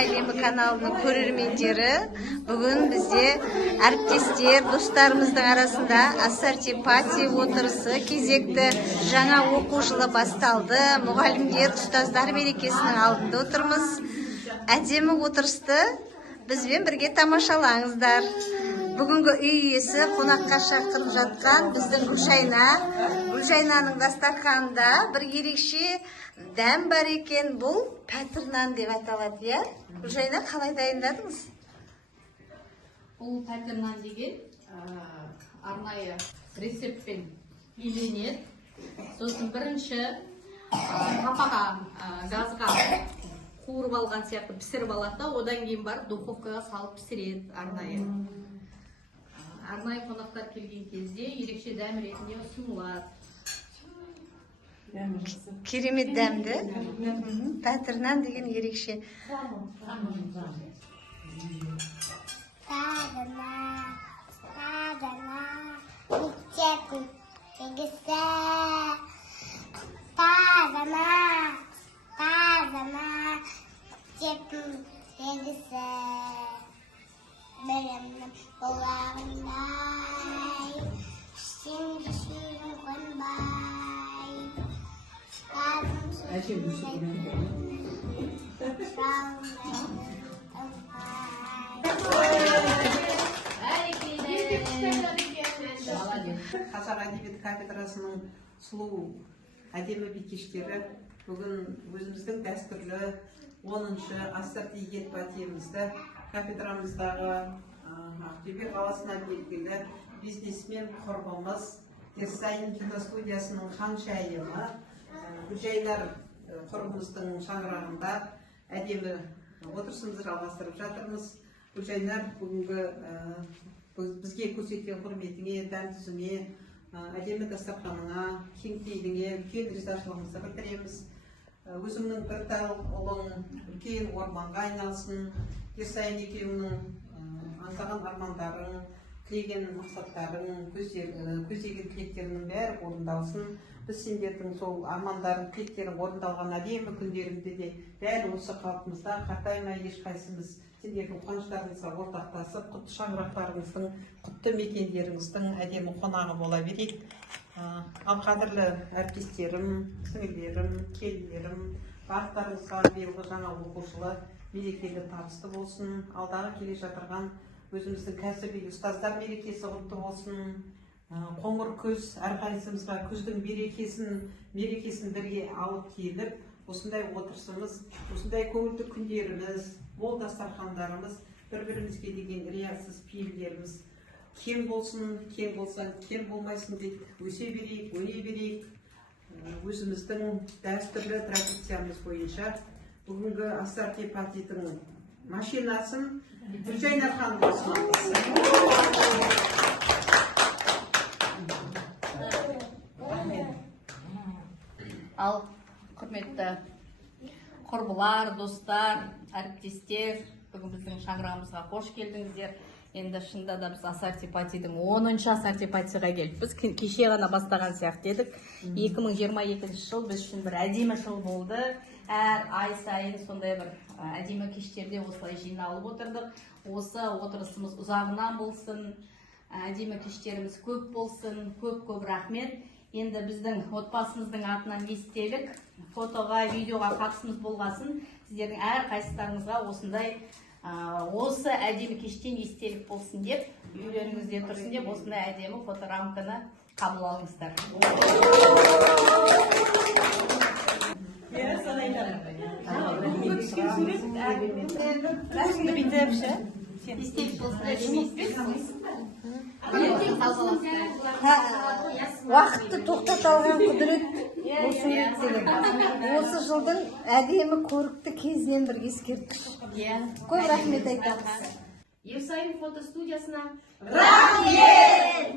әлемі каналының көрермендері, бүгін бізде әріптестер, достарымыздың арасында ассорти пати отырысы кезекті жаңа оқу жылы басталды. Мұғалімдер, ұстаздар мерекесінің алдында отырмыз. Әдемі отырысты бізбен бірге тамашалаңыздар. Бүгінгі үй иесі қонаққа шақырып жатқан біздің Гүлжайнаның дастарханында бір ерекше дәм бар екен. Бұл пәтір нан деп аталады, иә? Гүлжайна, қалай дайындадыңыз? Бұл пәтір нан деген арнайы рецептпен иленеді. Сосын бірінші тапаға, газға қуырып алған сияқты пісіріп алады, одан кейін барып духовкаға салып пісіреді арнайы. Арнайы қонақтар келген кезде ерекше дәм ретінде ұсынылады. Керемет дәмді. Пәтір нан деген ерекше. Benim kulağımday, şimdi suyum konbay. Kalbim suyum Қазақ әдебиеті кафедрасының сұлу әдемі бикештері бүгін өзіміздің дәстүрлі 10-шы ассорти патиімізді кафедрамыздағы Ақтөбе қаласынан белгілі бизнесмен құрбымыз Дерсайын киностудиясының ханшайымы Гүлжайнар құрбымыздың шаңырағында әдемі отырысымызды жалғастырып жатырмыз. Гүлжайнар, бүгінгі бізге көрсеткен құрметіңе, дәм-тұзыңе, әдемі дастарханыңа, кеңпейіліңе үлкен ризашылығымызды білдіреміз. Өзімнің бір тал ұлың үлкен орманға айналсын, Дерсайын екеуіңнің аңсаған армандарың, тілеген мақсаттарың, көздеген тілектерінің бәрі орындалсын. Біз сендердің сол армандарың, тілектерің орындалған әдемі күндеріңде де дәл осы қалпымызда қартаймай ешқайсымыз сендердің қуаныштарыңызға ортақтасып, құтты шаңырақтарыңыздың, құтты мекендеріңіздің әдемі қонағы бола берейік. Ал қадірлі әріптестерім, сіңілдерім, келіндерім, барлықтарыңызға биылғы жаңа оқу жылы мерекелі табысты болсын. Алдағы келе жатырған өзіміздің кәсіби ұстаздар мерекесі құтты болсын. Қоңыр күз әрқайсымызға күздің мерекесін бірге алып келіп, осындай отырысымыз, осындай көңілді күндеріміз, мол дастархандарымыз, бір-бірімізге деген риясыз пейілдеріміз кем болсын, кем болсаң, кем болмайсың деп өсе берейік, өне берейік. Өзіміздің дәстүрлі традициямыз бойынша бүгінгі ассорти патидің машинасын Гүлжайнар ханым ұсынамыз. Ал құрметті құрбылар, достар, әріптестер, бүгін біздің шаңырағымызға қош келдіңіздер. Енді шынында да біз ассорти патидің 10-шы ассорти патиға келіп, біз кеше ғана бастаған сияқты едік. 2022 жыл біз үшін бір әдемі жыл болды. Әр ай сайын сондай бір әдемі кештерде осылай жиналып отырдық. Осы отырысымыз ұзағынан болсын, әдемі кештеріміз көп болсын, көп рахмет. Енді біздің отбасымыздың атынан естелік, фотоға, видеоға қатысымыз болғасын, сіздердің әр қайсыларыңызға осындай осы әдемі кештен естелік болсын деп, үйлеріңізде тұрсын деп, осындай әдемі фоторамканы қабыл алыңыздар. Уақытты тоқтата алған құдірет осы деген. Осы жылдың әдемі көрікті кезінен бір ескерткіш. Көп рахмет айтамыз. Ерсайын фотостудиясына рахмет!